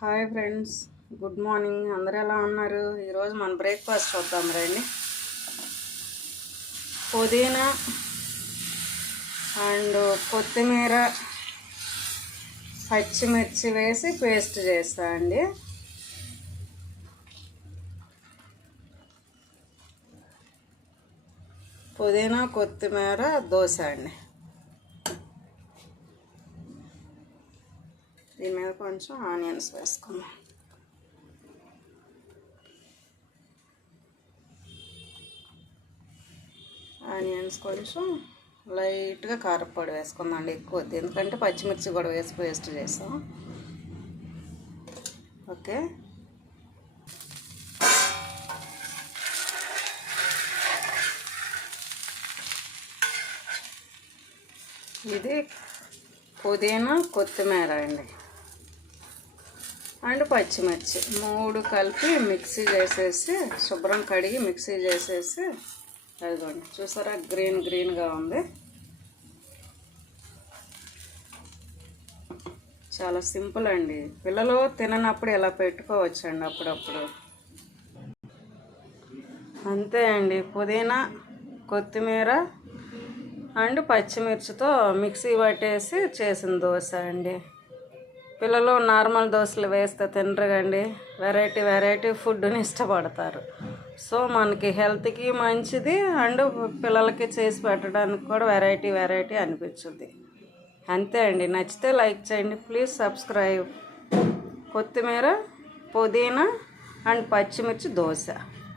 Hi friends, good morning. అందరూ ఎలా ఉన్నారు? ఈరోజు మన బ్రేక్ఫాస్ట్ చూద్దాం రండి. పుదీనా అండ్ కొత్తిమీర, పచ్చిమిర్చి వేసి పేస్ట్ చేస్తా అండి. పుదీనా కొత్తిమీర దోశ అండి. దీని మీద కొంచెం ఆనియన్స్ వేసుకుందాం. ఆనియన్స్ కొంచెం లైట్గా కారపొడి వేసుకుందాం అండి, ఎక్కువ వద్దు, ఎందుకంటే పచ్చిమిర్చి కూడా వేసి పేస్ట్ చేస్తాం. ఓకే, ఇది పుదీనా కొత్తిమీర అండ్ పచ్చిమిర్చి 3 కలిపి మిక్సీ చేసేసి, శుభ్రం కడిగి మిక్సీ చేసేసి, అదిగోండి చూసారా గ్రీన్గా ఉంది. చాలా సింపుల్ అండి. పిల్లలు తిననప్పుడు ఇలా పెట్టుకోవచ్చండి అప్పుడప్పుడు. అంతే అండి, పుదీనా కొత్తిమీర అండ్ పచ్చిమిర్చితో మిక్సీ పట్టేసి చేసిన దోశ అండి. పిల్లలు నార్మల్ దోశలు వేస్తే తినరుగండి, వెరైటీ ఫుడ్ని ఇష్టపడతారు. సో మనకి హెల్త్కి మంచిది అండ్ పిల్లలకి చేసి పెట్టడానికి కూడా వెరైటీ అనిపించుద్ది. అంతే అండి, నచ్చితే లైక్ చేయండి, ప్లీజ్ సబ్స్క్రైబ్. కొత్తిమీర పుదీనా అండ్ పచ్చిమిర్చి దోశ.